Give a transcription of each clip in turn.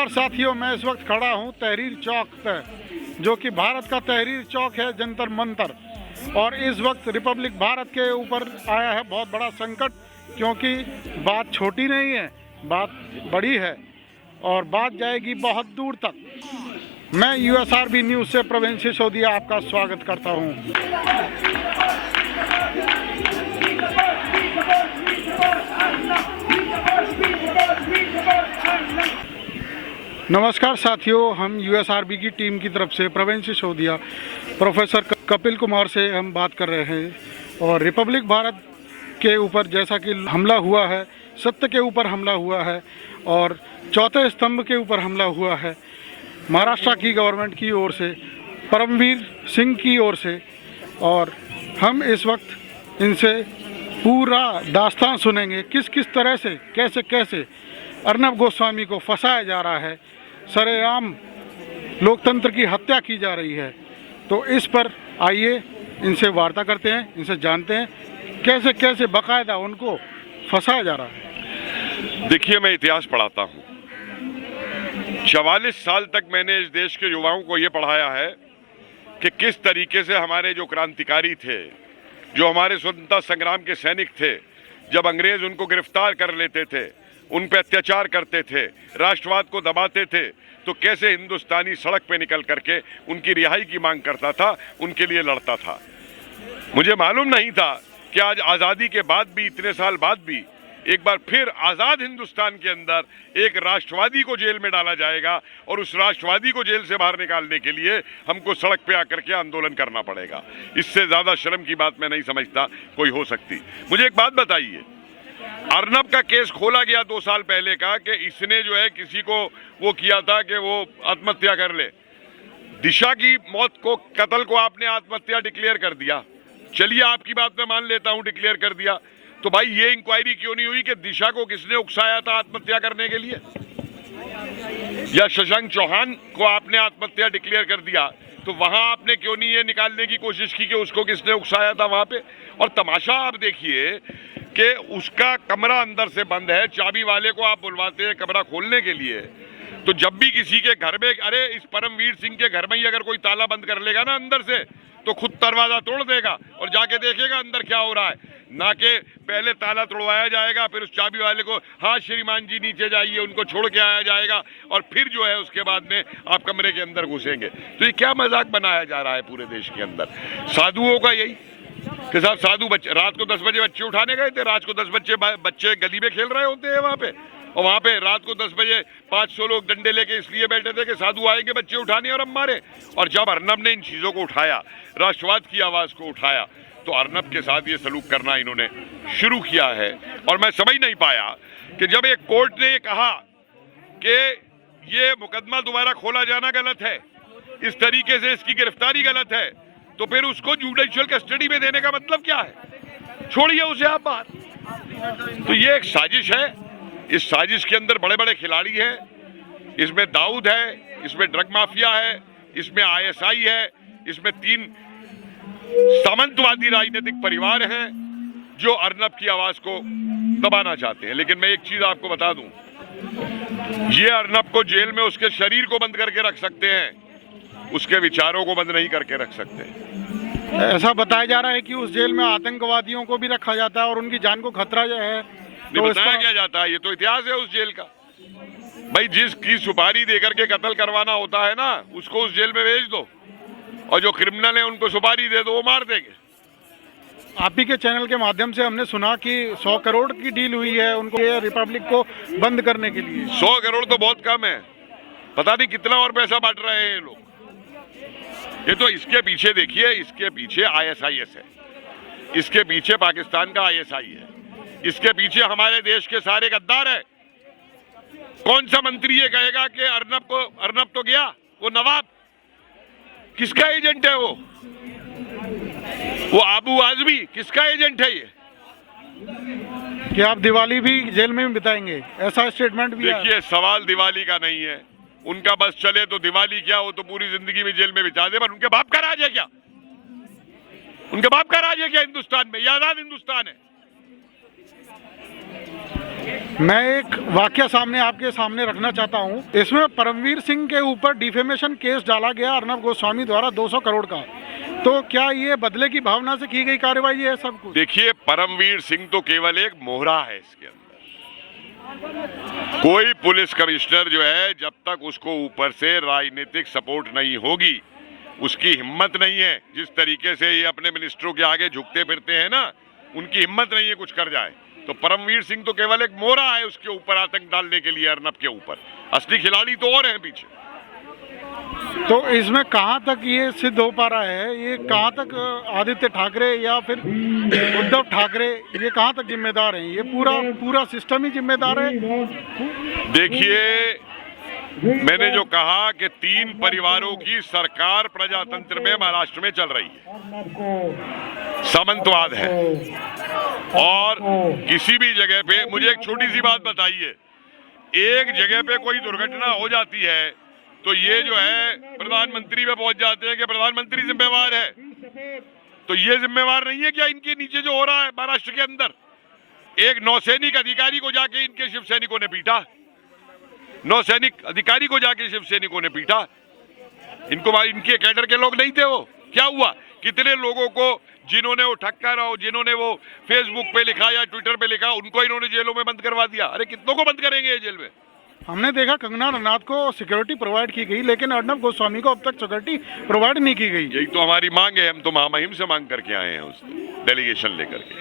नमस्कार साथियों, मैं इस वक्त खड़ा हूं तहरीर चौक पर, जो कि भारत का तहरीर चौक है, जंतर मंतर। और इस वक्त रिपब्लिक भारत के ऊपर आया है बहुत बड़ा संकट, क्योंकि बात छोटी नहीं है, बात बड़ी है और बात जाएगी बहुत दूर तक। मैं USRB न्यूज़ से प्रवीण सिसोदिया आपका स्वागत करता हूं। नमस्कार साथियों, हम USRB की टीम की तरफ से प्रवीण सिसोदिया, प्रोफेसर कपिल कुमार से हम बात कर रहे हैं। और रिपब्लिक भारत के ऊपर जैसा कि हमला हुआ है, सत्य के ऊपर हमला हुआ है और चौथे स्तंभ के ऊपर हमला हुआ है महाराष्ट्र की गवर्नमेंट की ओर से, परमवीर सिंह की ओर से। और हम इस वक्त इनसे पूरा दास्तान सुनेंगे, किस किस तरह से कैसे कैसे अर्नब गोस्वामी को फंसाया जा रहा है, सरेआम लोकतंत्र की हत्या की जा रही है। तो इस पर आइए इनसे वार्ता करते हैं, इनसे जानते हैं कैसे कैसे बाकायदा उनको फंसाया जा रहा है। देखिए, मैं इतिहास पढ़ाता हूँ। 44 साल तक मैंने इस देश के युवाओं को ये पढ़ाया है कि किस तरीके से हमारे जो क्रांतिकारी थे, जो हमारे स्वतंत्रता संग्राम के सैनिक थे, जब अंग्रेज उनको गिरफ्तार कर लेते थे, उन पे अत्याचार करते थे, राष्ट्रवाद को दबाते थे, तो कैसे हिंदुस्तानी सड़क पे निकल करके उनकी रिहाई की मांग करता था, उनके लिए लड़ता था। मुझे मालूम नहीं था कि आज आज़ादी के बाद भी, इतने साल बाद भी, एक बार फिर आज़ाद हिंदुस्तान के अंदर एक राष्ट्रवादी को जेल में डाला जाएगा और उस राष्ट्रवादी को जेल से बाहर निकालने के लिए हमको सड़क पे आकर के आंदोलन करना पड़ेगा। इससे ज़्यादा शर्म की बात मैं नहीं समझता कोई हो सकती। मुझे एक बात बताइए, अर्नब का केस खोला गया 2 साल पहले का कि इसने जो है किसी को वो किया था कि वो आत्महत्या कर ले। दिशा की मौत को, कत्ल को आपने आत्महत्या डिक्लेयर कर दिया। चलिए, आपकी बात मैं मान लेता हूं, डिक्लेयर कर दिया। तो भाई, ये इंक्वायरी क्यों नहीं हुई कि दिशा को किसने उकसाया था आत्महत्या करने के लिए? या शशांक चौहान को आपने आत्महत्या डिक्लेयर कर दिया, तो वहां आपने क्यों नहीं ये निकालने की कोशिश की कि उसको किसने उकसाया था वहां पे? और तमाशा आप देखिए कि उसका कमरा अंदर से बंद है, चाबी वाले को आप बुलवाते हैं कमरा खोलने के लिए। तो जब भी किसी के घर में, अरे इस परमवीर सिंह के घर में ही अगर कोई ताला बंद कर लेगा ना अंदर से, तो खुद दरवाजा तोड़ देगा और जाके देखेगा अंदर क्या हो रहा है। ना कि पहले ताला तोड़वाया जाएगा, फिर उस चाबी वाले को, हाँ श्रीमान जी नीचे जाइए, उनको छोड़ के आया जाएगा और फिर जो है उसके बाद में आप कमरे के अंदर घुसेंगे। तो ये क्या मजाक बनाया जा रहा है पूरे देश के अंदर? साधुओं का यही कि साहब, साधु बच्चे रात को 10 बजे बच्चे उठाने गए थे, रात को 10 बच्चे गली में खेल रहे होते हैं वहाँ पे, और वहाँ पे रात को 10 बजे 500 लोग डंडे लेके इसलिए बैठे थे कि साधु आएंगे बच्चे उठाने और हम मारे। और जब अर्नब ने इन चीज़ों को उठाया, राष्ट्रवाद की आवाज़ को उठाया, तो अर्नब के साथ ये सलूक करना इन्होंने शुरू किया है। और मैं समझ नहीं पाया कि जब एक कोर्ट ने ये कहा कि ये मुकदमा दोबारा खोला जाना गलत है, इस तरीके से इसकी गिरफ्तारी गलत है, तो फिर उसको जुडिशियल कस्टडी में देने का मतलब क्या है? छोड़िए उसे आप बात। तो ये एक साजिश है। इस साजिश के अंदर बड़े बड़े खिलाड़ी हैं। इसमें दाऊद है, इसमें ड्रग माफिया है, इसमें ISI है, इसमें 3 सामंतवादी राजनीतिक परिवार हैं जो अर्नब की आवाज को दबाना चाहते हैं। लेकिन मैं एक चीज आपको बता दूं, ये अर्नब को जेल में उसके शरीर को बंद करके रख सकते हैं, उसके विचारों को बंद नहीं करके रख सकते। ऐसा बताया जा रहा है कि उस जेल में आतंकवादियों को भी रखा जाता है और उनकी जान को खतरा है। तो बताया क्या जाता है? ये तो इतिहास है उस जेल का। भाई, जिसकी सुपारी देकर के कत्ल करवाना होता है ना, उसको उस जेल में भेज दो, और जो क्रिमिनल है उनको सुपारी दे दो, वो मार देंगे। आप ही के चैनल के माध्यम से हमने सुना कि 100 करोड़ की डील हुई है उनको रिपब्लिक को बंद करने के लिए। 100 करोड़ तो बहुत कम है, पता नहीं कितना और पैसा बांट रहे हैं ये लोग। ये तो इसके पीछे देखिए, इसके पीछे ISIS है, इसके पीछे पाकिस्तान का ISI है, इसके पीछे हमारे देश के सारे गद्दार है। कौन सा मंत्री ये कहेगा कि अर्नब तो गया, वो नवाब किसका एजेंट है? वो आबू आजमी किसका एजेंट है? ये कि आप दिवाली भी जेल में बिताएंगे, ऐसा स्टेटमेंट भी। देखिए, सवाल दिवाली का नहीं है, उनका बस चले तो दिवाली क्या, वो तो पूरी जिंदगी में जेल में बिता दे। पर उनके बाप का राज है क्या? उनके बाप का राज है क्या हिंदुस्तान में? ये आजाद हिंदुस्तान है। मैं एक वाकया सामने आपके सामने रखना चाहता हूं। इसमें परमवीर सिंह के ऊपर डिफेमेशन केस डाला गया अर्नब गोस्वामी द्वारा 200 करोड़ का। तो क्या ये बदले की भावना से की गई कार्रवाई है सब कुछ? देखिए, परमवीर सिंह तो केवल एक मोहरा है इसके अंदर। कोई पुलिस कमिश्नर जो है, जब तक उसको ऊपर से राजनीतिक सपोर्ट नहीं होगी, उसकी हिम्मत नहीं है। जिस तरीके से ये अपने मिनिस्टरों के आगे झुकते फिरते हैं ना, उनकी हिम्मत नहीं है कुछ कर जाए। तो परमवीर सिंह तो केवल एक मोहरा है उसके ऊपर आतंक डालने के लिए, अर्नब के ऊपर। असली खिलाड़ी तो और हैं पीछे। तो इसमें कहां तक ये सिद्ध हो पा रहा है? ये कहां तक आदित्य ठाकरे या फिर उद्धव ठाकरे, ये कहां तक जिम्मेदार हैं? ये पूरा सिस्टम ही जिम्मेदार है? देखिए, मैंने जो कहा कि 3 परिवारों की सरकार प्रजातंत्र में महाराष्ट्र में चल रही है, सामंतवाद है। और किसी भी जगह पे, मुझे एक छोटी सी बात बताइए, एक जगह पे कोई दुर्घटना हो जाती है तो ये जो है प्रधानमंत्री पे पहुंच जाते हैं कि प्रधानमंत्री जिम्मेवार है। तो ये जिम्मेवार नहीं है क्या इनके नीचे जो हो रहा है महाराष्ट्र के अंदर? एक नौसैनिक अधिकारी को जाके इनके शिव सैनिकों ने पीटा, नौसैनिक अधिकारी को जाके शिव सैनिकों ने पीटा। इनको, इनके कैडर के लोग नहीं थे वो? क्या हुआ? कितने लोगों को जिन्होंने वो ठक्कर और जिन्होंने वो फेसबुक पे लिखा या ट्विटर पे लिखा, उनको इन्होंने जेलों में बंद करवा दिया। अरे कितनों को बंद करेंगे ये जेल में? हमने देखा कंगना रनौत को सिक्योरिटी प्रोवाइड की गई, लेकिन अर्नब गोस्वामी को अब तक सिक्योरिटी प्रोवाइड नहीं की गई। यही तो हमारी मांग है। हम तो महामहिम से मांग करके आए हैं, उस डेलीगेशन लेकर के,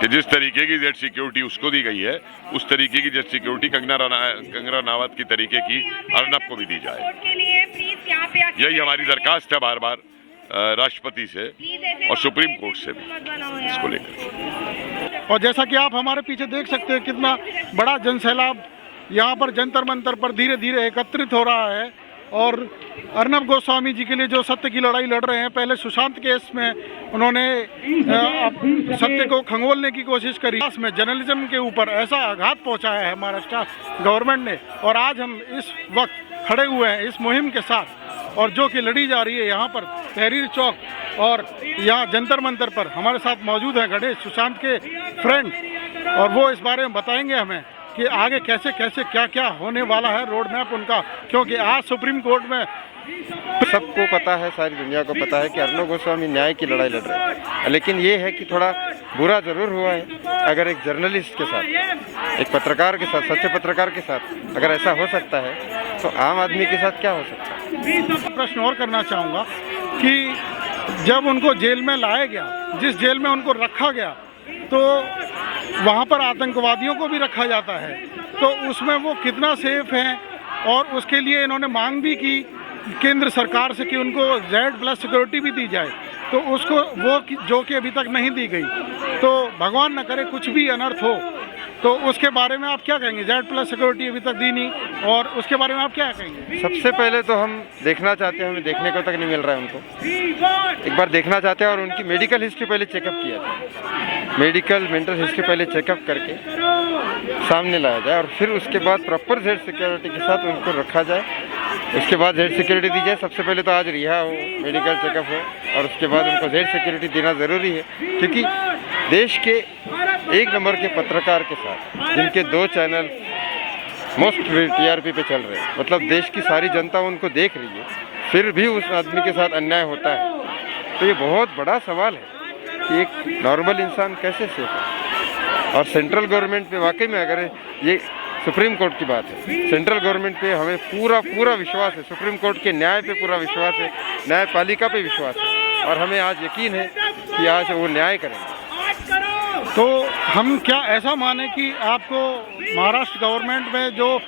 कि जिस तरीके की जेड सिक्योरिटी उसको दी गई है, उस तरीके की जेड सिक्योरिटी कंगना रनौत की तरीके की अर्नब को भी दी जाए। यही हमारी दरखास्त है बार बार राष्ट्रपति से और सुप्रीम कोर्ट से भी इसको लेकर। और जैसा कि आप हमारे पीछे देख सकते हैं, कितना बड़ा जनसैलाब यहाँ पर जंतर मंतर पर धीरे धीरे एकत्रित हो रहा है। और अर्नब गोस्वामी जी के लिए जो सत्य की लड़ाई लड़ रहे हैं, पहले सुशांत केस में उन्होंने सत्य को खंगोलने की कोशिश करी, में जर्नलिज्म के ऊपर ऐसा आघात पहुंचाया है महाराष्ट्र गवर्नमेंट ने। और आज हम इस वक्त खड़े हुए हैं इस मुहिम के साथ, और जो कि लड़ी जा रही है यहाँ पर तहरीर चौक और यहाँ जंतर मंतर पर। हमारे साथ मौजूद हैं गणेश, सुशांत के फ्रेंड, और वो इस बारे में बताएंगे हमें कि आगे कैसे कैसे क्या क्या होने वाला है, रोड मैप उनका। क्योंकि आज सुप्रीम कोर्ट में सबको पता है, सारी दुनिया को पता है कि अर्नब गोस्वामी न्याय की लड़ाई लड़ रहे हैं। लेकिन ये है कि थोड़ा बुरा जरूर हुआ है। अगर एक जर्नलिस्ट के साथ, एक पत्रकार के साथ, सच्चे पत्रकार के साथ अगर ऐसा हो सकता है, तो आम आदमी के साथ क्या हो सकता है? प्रश्न और करना चाहूँगा कि जब उनको जेल में लाया गया, जिस जेल में उनको रखा गया, तो वहाँ पर आतंकवादियों को भी रखा जाता है, तो उसमें वो कितना सेफ हैं? और उसके लिए इन्होंने मांग भी की केंद्र सरकार से कि उनको Z+ सिक्योरिटी भी दी जाए, तो उसको वो जो कि अभी तक नहीं दी गई। तो भगवान न करे कुछ भी अनर्थ हो, तो उसके बारे में आप क्या कहेंगे? Z+ सिक्योरिटी अभी तक दी नहीं, और उसके बारे में आप क्या कहेंगे? सबसे पहले तो हम देखना चाहते हैं, हमें देखने को तक नहीं मिल रहा है उनको। एक बार देखना चाहते हैं और उनकी मेडिकल हिस्ट्री पहले चेकअप किया जाए, मेडिकल मेंटल हिस्ट्री पहले चेकअप करके सामने लाया जाए, और फिर उसके बाद प्रॉपर Z सिक्योरिटी के साथ उनको रखा जाए। उसके बाद Z सिक्योरिटी दी जाए। सबसे पहले तो आज रिहा हो, मेडिकल चेकअप हो, और उसके बाद उनको Z सिक्योरिटी देना ज़रूरी है। क्योंकि देश के 1 नंबर के पत्रकार के साथ, जिनके 2 चैनल मोस्ट TRP पे चल रहे हैं, मतलब देश की सारी जनता उनको देख रही है, फिर भी उस आदमी के साथ अन्याय होता है, तो ये बहुत बड़ा सवाल है कि एक नॉर्मल इंसान कैसे सेफ है। और सेंट्रल गवर्नमेंट पे वाकई में, अगर ये सुप्रीम कोर्ट की बात है, सेंट्रल गवर्नमेंट पे हमें पूरा विश्वास है, सुप्रीम कोर्ट के न्याय पे पूरा विश्वास है, न्यायपालिका पे विश्वास है, और हमें आज यकीन है कि आज वो न्याय करेंगे। तो हम क्या ऐसा माने कि आपको महाराष्ट्र गवर्नमेंट में जो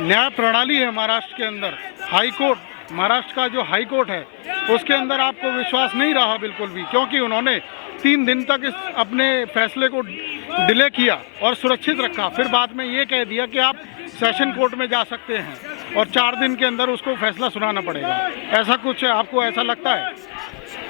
न्याय प्रणाली है महाराष्ट्र के अंदर, हाई कोर्ट, महाराष्ट्र का जो हाई कोर्ट है, उसके अंदर आपको विश्वास नहीं रहा बिल्कुल भी? क्योंकि उन्होंने 3 दिन तक इस अपने फैसले को डिले किया और सुरक्षित रखा, फिर बाद में ये कह दिया कि आप सेशन कोर्ट में जा सकते हैं और 4 दिन के अंदर उसको फैसला सुनाना पड़ेगा। ऐसा कुछ आपको ऐसा लगता है?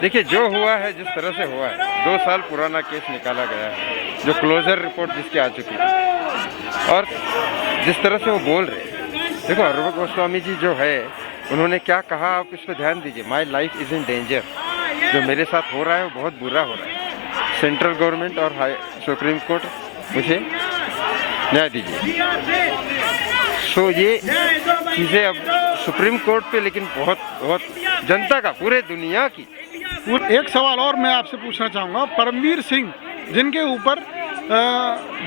देखिए, जो हुआ है, जिस तरह से हुआ है, 2 साल पुराना केस निकाला गया है, जो क्लोजर रिपोर्ट जिसकी आ चुकी है, और जिस तरह से वो बोल रहे हैं, देखो अर्नब गोस्वामी जी जो है, उन्होंने क्या कहा, आप इस पर ध्यान दीजिए। My life is in danger, जो मेरे साथ हो रहा है वो बहुत बुरा हो रहा है। सेंट्रल गवर्नमेंट और सुप्रीम कोर्ट मुझे न्याय दीजिए। सो ये चीज़ें अब सुप्रीम कोर्ट पे, लेकिन बहुत बहुत जनता का, पूरे दुनिया की। एक सवाल और मैं आपसे पूछना चाहूँगा, परमवीर सिंह जिनके ऊपर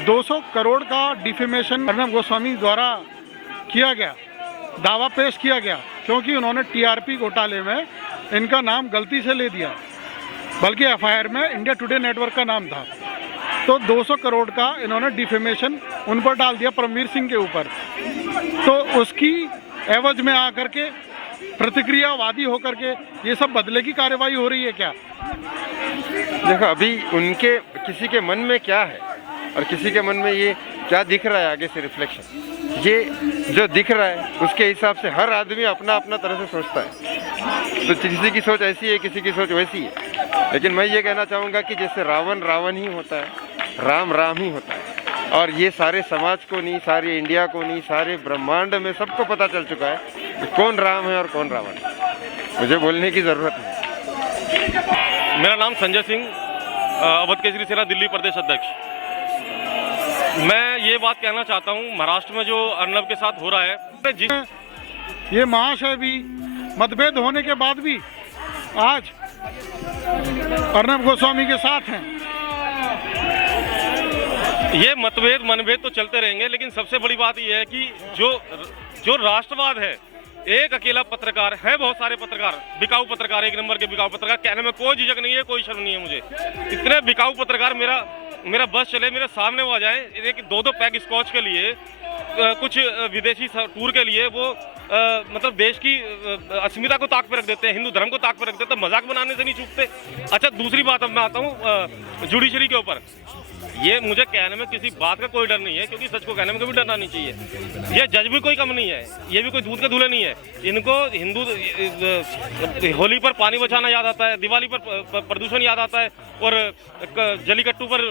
200 करोड़ का डिफेमेशन अर्नब गोस्वामी द्वारा किया गया, दावा पेश किया गया, क्योंकि उन्होंने टीआरपी घोटाले में इनका नाम गलती से ले दिया, बल्कि एफआईआर में इंडिया टुडे नेटवर्क का नाम था। तो 200 करोड़ का इन्होंने डिफेमेशन उन पर डाल दिया परमवीर सिंह के ऊपर। तो उसकी एवज में आकर के प्रतिक्रियावादी होकर के ये सब बदले की कार्रवाई हो रही है क्या? देखो, अभी उनके किसी के मन में क्या है और किसी के मन में ये क्या दिख रहा है, आगे से रिफ्लेक्शन, ये जो दिख रहा है उसके हिसाब से हर आदमी अपना अपना तरह से सोचता है। तो किसी की सोच ऐसी है, किसी की सोच वैसी है। लेकिन मैं ये कहना चाहूँगा कि जैसे रावण रावण ही होता है, राम राम ही होता है। और ये सारे समाज को नहीं, सारी इंडिया को नहीं, सारे ब्रह्मांड में सबको पता चल चुका है कि कौन राम है और कौन रावण है। मुझे बोलने की ज़रूरत नहीं। मेरा नाम संजय सिंह, अवध केसरी सेना दिल्ली प्रदेश अध्यक्ष। मैं ये बात कहना चाहता हूँ, महाराष्ट्र में जो अर्नब के साथ हो रहा है, ये महाशय भी मतभेद होने के बाद भी आज अर्नब गोस्वामी के साथ हैं। ये मतभेद मनभेद तो चलते रहेंगे, लेकिन सबसे बड़ी बात यह है कि जो राष्ट्रवाद है, एक अकेला पत्रकार है, बहुत सारे पत्रकार, बिकाऊ पत्रकार, एक नंबर के बिकाऊ पत्रकार, कहने में कोई झिझक नहीं है, कोई शर्म नहीं है मुझे। इतने बिकाऊ पत्रकार, मेरा बस चले, मेरे सामने वो आ जाए, एक 2-2 पैक स्कॉच के लिए, कुछ विदेशी टूर के लिए, वो मतलब देश की अस्मिता को ताक पे रख देते हैं, हिंदू धर्म को ताक पे रख देते हैं, मजाक बनाने से नहीं चूकते। अच्छा, दूसरी बात अब मैं आता हूँ जुडिशरी के ऊपर। ये मुझे कहने में किसी बात का कोई डर नहीं है, क्योंकि सच को कहने में कभी डरना नहीं चाहिए। ये जज भी कोई कम नहीं है, ये भी कोई दूध के दूल्हे नहीं है। इनको होली पर पानी बचाना याद आता है, दिवाली पर प्रदूषण याद आता है, और जलीकट्टू पर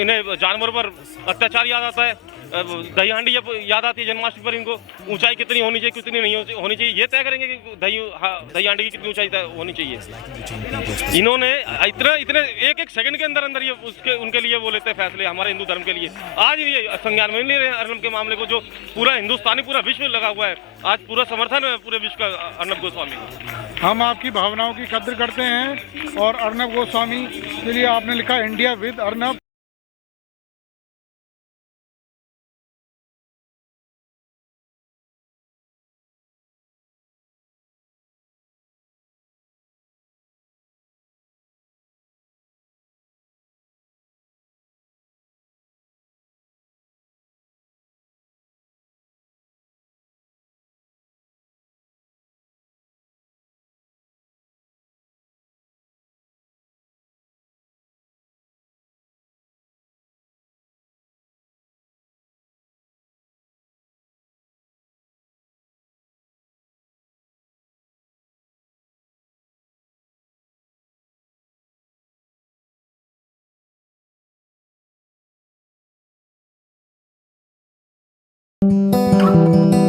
इन्हें जानवरों पर अत्याचार याद आता है, दही हांडी याद आती है, जन्माष्टमी पर इनको ऊंचाई कितनी होनी चाहिए, कितनी नहीं होनी चाहिए, ये तय करेंगे कि दही हांडी की कितनी ऊंचाई होनी चाहिए। इन्होंने इतने एक सेकंड के अंदर ये उनके लिए वो लेते हैं फैसले, हमारे हिंदू धर्म के लिए। आज ये संज्ञान में नहीं ले रहे अर्नब के मामले को, जो पूरा हिंदुस्तानी, पूरा विश्व लगा हुआ है। आज पूरा समर्थन है पूरे विश्व का अर्नब गोस्वामी। हम आपकी भावनाओं की कद्र करते हैं, और अर्नब गोस्वामी के लिए आपने लिखा India with Arnab. Thank you.